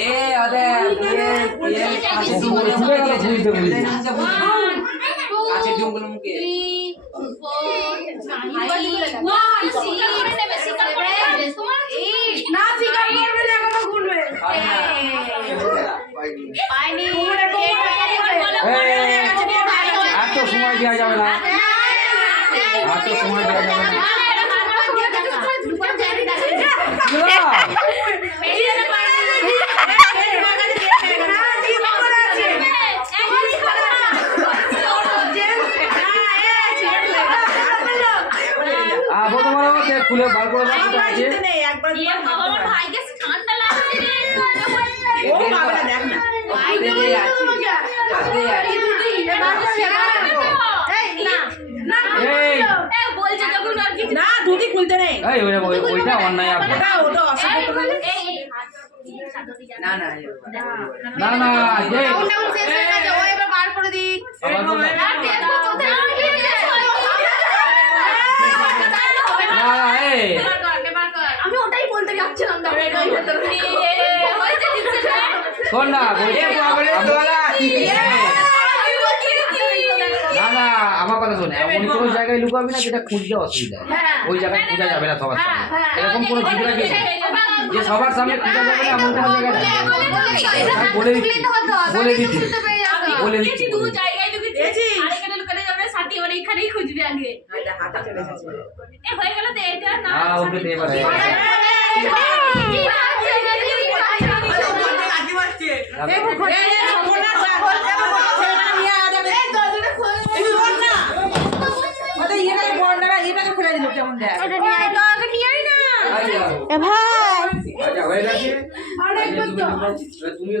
এ আদে ये কাছে ডুঙ্গল মুখে না ফিকার করবে না কথা ঘুরবে পাইনি এত সময় দেওয়া যাবে না এত সময় দেওয়া যাবে না খুলে বার করে দাও কোথায় আছে একবার আমার ভাইকে ঠান্ডা লাগছে রে ও বাবা দেখ না ভাই আছে বলছে যখন আর কিছু না দুটি খুলতে নেই এই ওইটা অন্যায় আপনি ওটা অসুবিধা না না না না এই ডাউন শেষ হয়ে গেছে ও এবার বার করে দি আমি ওটাই বলতে যাচ্ছিলাম শোন না না না আমার কথা শোন এমন কোনো জায়গায় লুকাবি না যেটা খুঁজতে অসুবিধা ওই জায়গায় খোঁজা যাবে না সবার সামনে এরকম কোনো ঝুঁকি নেই যে সবার সামনে খোঁজা যাবে না এমন কোনো জায়গায় বলে দিচ্ছি দু জায়গায় লুকিয়েছি আর এখানে লুকালে যাবে সাথী এবার এখানেই খুঁজবে আগে হাতে চলে এসেছে এ হয়ে গেল তো এটা না ওকে দে এবার ভাই হয়ে গেছে তুমি